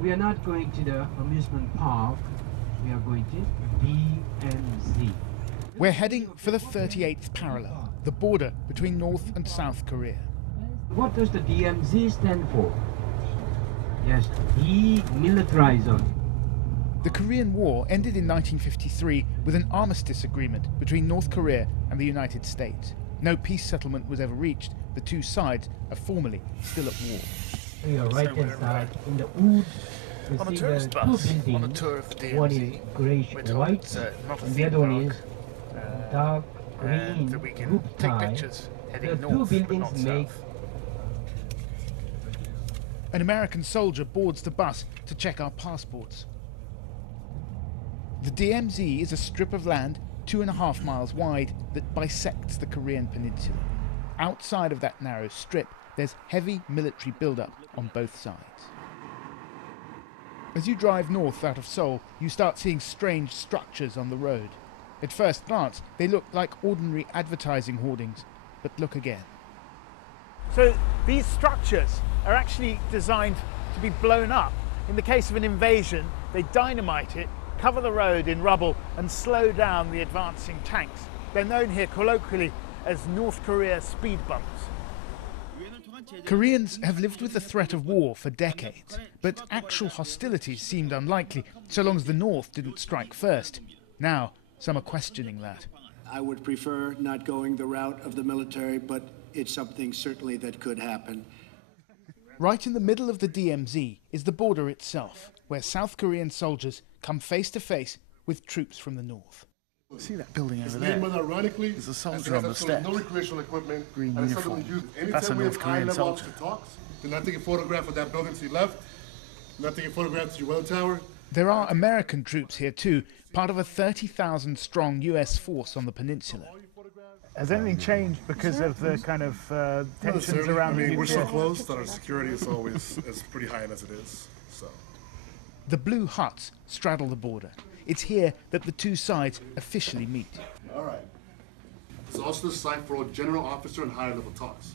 We are not going to the amusement park. We are going to DMZ. We're heading for the 38th parallel, the border between North and South Korea. What does the DMZ stand for? Yes, Demilitarized Zone. The Korean War ended in 1953 with an armistice agreement between North Korea and the United States. No peace settlement was ever reached. The two sides are formally still at war. Your right-hand side in the wood, you On a see tourist the bus, two on a buildings. tour of the One DMZ, is greyish we're told white, it's not a and the theme other one park, is dark green that we can roof take tile. pictures heading The north, two but buildings not make south. An American soldier boards the bus to check our passports. The DMZ is a strip of land 2.5 miles wide that bisects the Korean peninsula. Outside of that narrow strip, there's heavy military build-up on both sides. As you drive north out of Seoul, you start seeing strange structures on the road. At first glance, they look like ordinary advertising hoardings, but look again. So these structures are actually designed to be blown up. In the case of an invasion, they dynamite it, cover the road in rubble and slow down the advancing tanks. They're known here colloquially as North Korea speed bumps. Koreans have lived with the threat of war for decades, but actual hostilities seemed unlikely so long as the North didn't strike first. Now, some are questioning that. I would prefer not going the route of the military, but it's something certainly that could happen. Right in the middle of the DMZ is the border itself, where South Korean soldiers come face to face with troops from the North. See that building over there? There's a soldier on the steps. No recreational equipment. Green uniform. That's a North Korean soldier. They're not taking a photograph of that building to your left. They're not taking photographs of your well tower. There are American troops here too, part of a 30,000 strong US force on the peninsula. Has anything changed because of the kind of tensions around the we're so close that our security is always as pretty high as it is. So. The blue huts straddle the border. It's here that the two sides officially meet. All right. It's also the site for all general officer and higher level talks.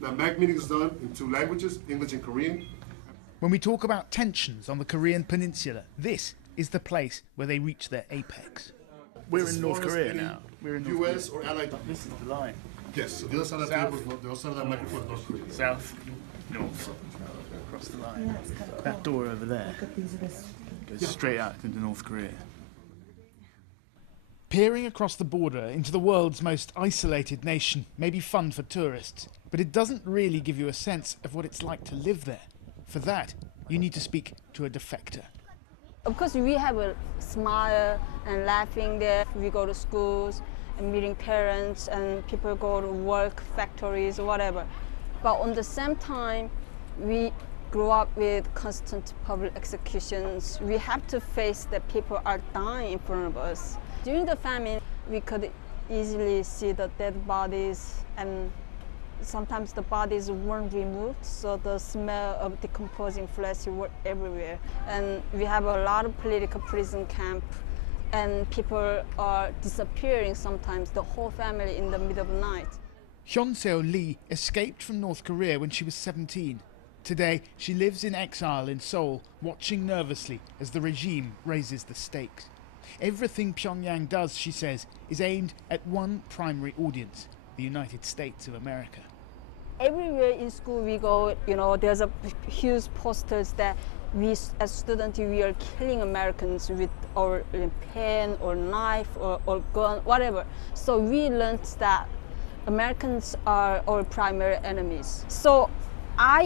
Now, MAC meeting is done in 2 languages, English and Korean. When we talk about tensions on the Korean peninsula, this is the place where they reach their apex. We're in North Korea now. We're in North US Korea. or allied. This is the line. Yes, so the other side of that table, the other side of that microphone is North Korea. South, north, across the line. That door over there goes straight out into North Korea. Peering across the border into the world's most isolated nation may be fun for tourists, but it doesn't really give you a sense of what it's like to live there. For that, you need to speak to a defector. Of course, we have a smile and laughing there. We go to schools and meeting parents, and people go to work, factories, whatever. But on the same time, we grew up with constant public executions. We have to face that people are dying in front of us. During the famine, we could easily see the dead bodies, and sometimes the bodies weren't removed, so the smell of decomposing flesh were everywhere. And we have a lot of political prison camp, and people are disappearing sometimes, the whole family in the middle of the night. Hyun Seo Lee escaped from North Korea when she was 17. Today, she lives in exile in Seoul, watching nervously as the regime raises the stakes. Everything Pyongyang does, she says, is aimed at one primary audience, the United States of America. Everywhere in school we go, there's a huge posters that we as students, we are killing Americans with our pen or knife or gun, whatever. So we learned that Americans are our primary enemies. So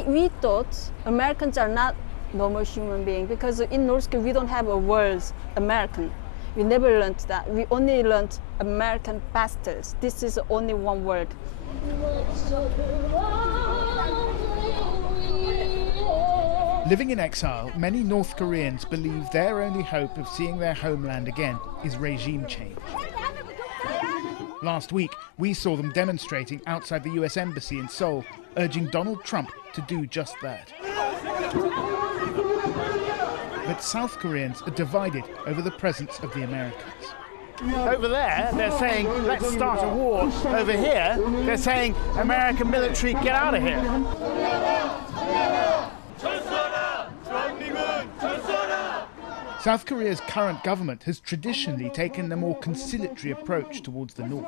we thought Americans are not normal human beings, because in North Korea we don't have a word American. We never learned that. We only learned American bastards. This is only one word. Living in exile, many North Koreans believe their only hope of seeing their homeland again is regime change. Last week, we saw them demonstrating outside the US Embassy in Seoul, urging Donald Trump to do just that. But South Koreans are divided over the presence of the Americans. Over there, they're saying, let's start a war. Over here, they're saying, American military, get out of here. South Korea's current government has traditionally taken a more conciliatory approach towards the north.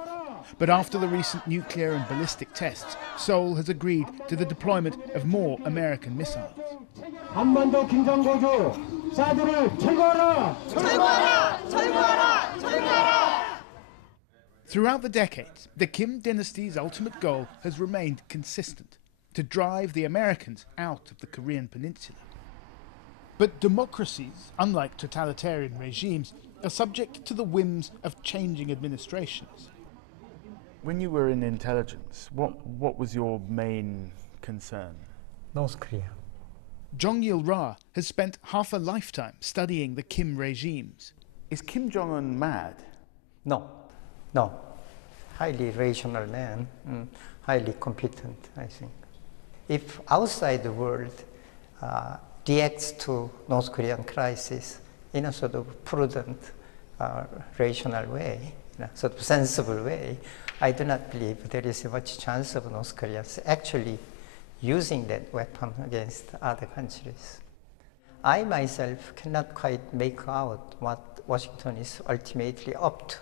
But after the recent nuclear and ballistic tests, Seoul has agreed to the deployment of more American missiles. 한반도 긴장고조 사드를 철거하라! 철거하라! 철거하라! 철거하라! Throughout the decades, the Kim dynasty's ultimate goal has remained consistent: to drive the Americans out of the Korean peninsula. But democracies, unlike totalitarian regimes, are subject to the whims of changing administrations. When you were in intelligence, what was your main concern? North Korea. Jong-il-ra has spent half a lifetime studying the Kim regimes. Is Kim Jong-un mad? No. Highly rational man, highly competent, I think. If outside the world reacts to North Korean crisis in a sort of prudent, rational way, sort of sensible way, I do not believe there is much chance of North Korea actually using that weapon against other countries. I myself cannot quite make out what Washington is ultimately up to,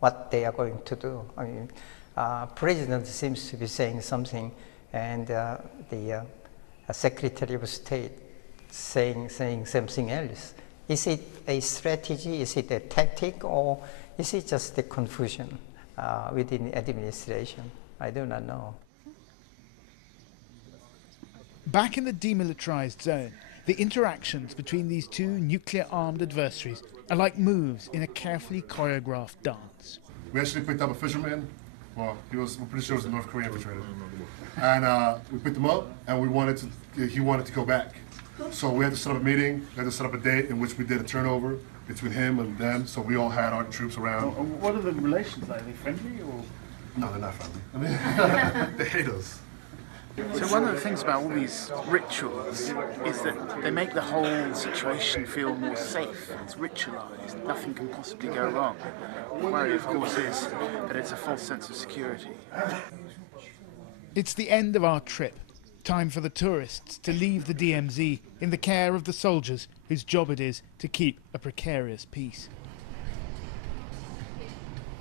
what they are going to do. I mean, President seems to be saying something, and the Secretary of State saying something else. Is it a strategy? Is it a tactic? Or is it just a confusion within the administration? I do not know. Back in the demilitarized zone, the interactions between these two nuclear-armed adversaries are like moves in a carefully choreographed dance. We actually picked up a fisherman. Well, we're pretty sure it was a North Korean fisherman. And we picked him up, and he wanted to go back. So we had to set up a meeting, we had to set up a date in which we did a turnover between him and them, so we all had our troops around. What are the relations like? Are they friendly or? No, they're not friendly. I mean, they hate us. So one of the things about all these rituals is that they make the whole situation feel more safe. It's ritualized. Nothing can possibly go wrong. The worry, of course, is that it's a false sense of security. It's the end of our trip. Time for the tourists to leave the DMZ in the care of the soldiers whose job it is to keep a precarious peace.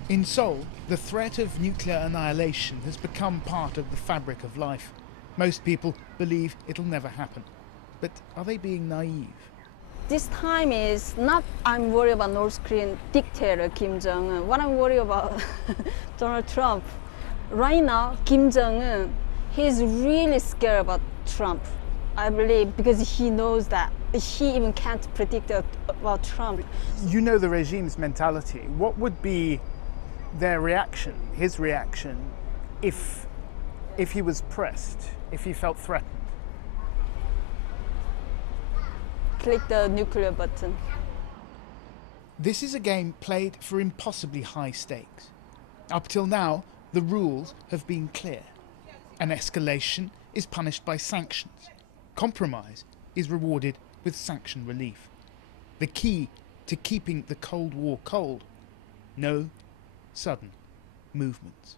In Seoul, the threat of nuclear annihilation has become part of the fabric of life. Most people believe it'll never happen. But are they being naive? This time is not I'm worried about North Korean dictator Kim Jong-un. What I'm worried about Donald Trump. Right now, Kim Jong-un, he's really scared about Trump, I believe, because he knows that he even can't predict about Trump. You know the regime's mentality. What would be their reaction, his reaction, if he was pressed, if he felt threatened? Click the nuclear button. This is a game played for impossibly high stakes. Up till now, the rules have been clear. An escalation is punished by sanctions. Compromise is rewarded with sanction relief. The key to keeping the Cold War cold: no sudden movements.